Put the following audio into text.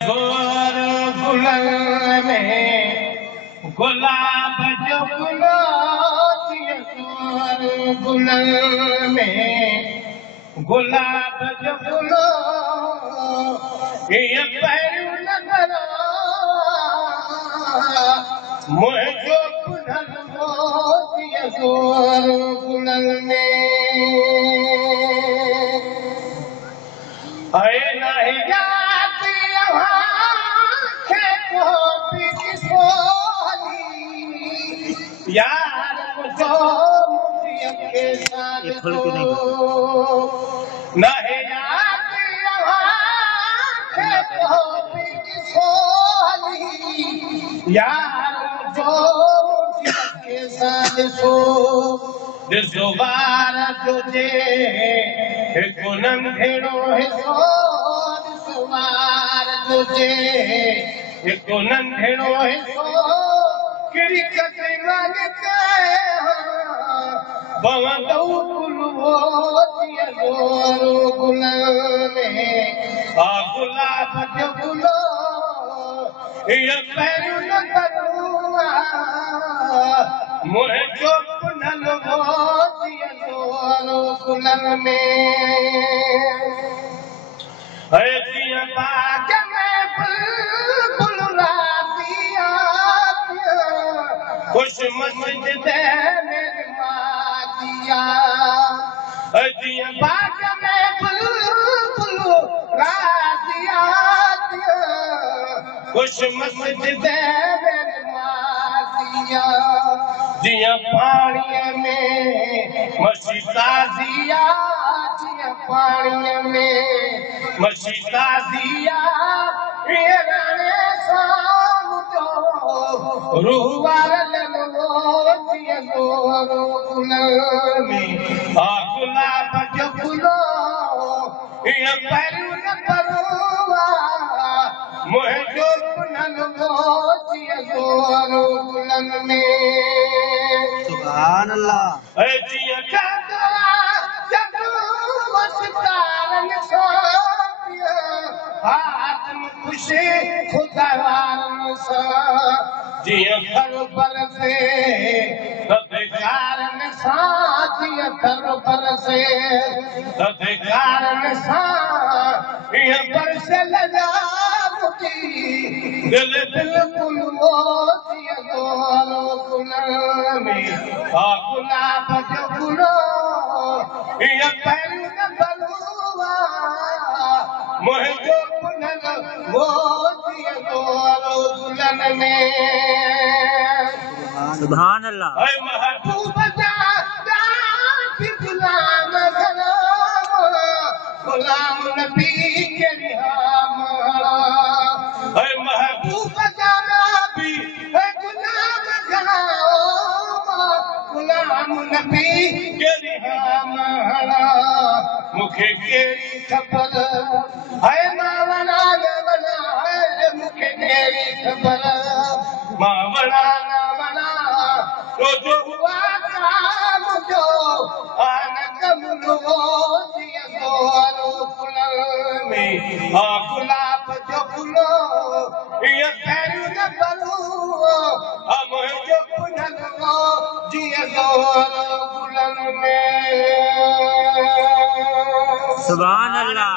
गोर गुलन में गुलाब जो गुलो गोर गुलन में गुलाब जो गुलो ये पैर न करो मुझो पुनल गोर गुलन में है नहीं यार मुझो के साथ नहीं यार मुझो के साथ सो दिसवार तुझे गुनम भेड़ो है सो दिसवार तुझे गुनम भेड़ो है सो क्रिकेट मांगते बवंदो कुलवो गोरो गुलाम आ गुलाब जो गुलो ये पैर न करूँगा मुझे जो पुनल गोरो गुलाम में है जिया बाग में बुलबुल रातिया खुश मस्जिद दे मेरी मातिया जिया बाग में बुलबुल रातिया खुश मस्जिद दे मेरी मातिया जिया पानी में मस्जिदा दिया जिया पानी में मस्जिदा दिया ये राने रूहवार जिया गोरो गुलाम में आ गुलाब जो गुलो ये पैर न करूँगा मुझे जो पुनल जिया गोरो गुलाम में सुभान अल्लाह जिया चांदरा जगू मस्तारन सोया हाथ में खुशी खुदावारन सा जिया घर पर से कारण सा जिया घर पर से कारण सा ये पर से लगा दिल बिल्कुल वो जिया गोरो गुलाम आ गुलाब जो गुलो ये पैर न बलुआ मुझे जो पुनल वो जिया गोरो गुलाम में सुभान अल्लाह ऐ महबूब गुलाम नबी के रिहाम ऐ महबूब नबी गुलाम नबी के रिहाम मुखे केरी खबर है मावना बना है मुखे केरी खबर मावना ना तो जो हुआ काम जो आनंद मुलो जिया गोरो गुलाम में आ गुलाब जो गुलो ये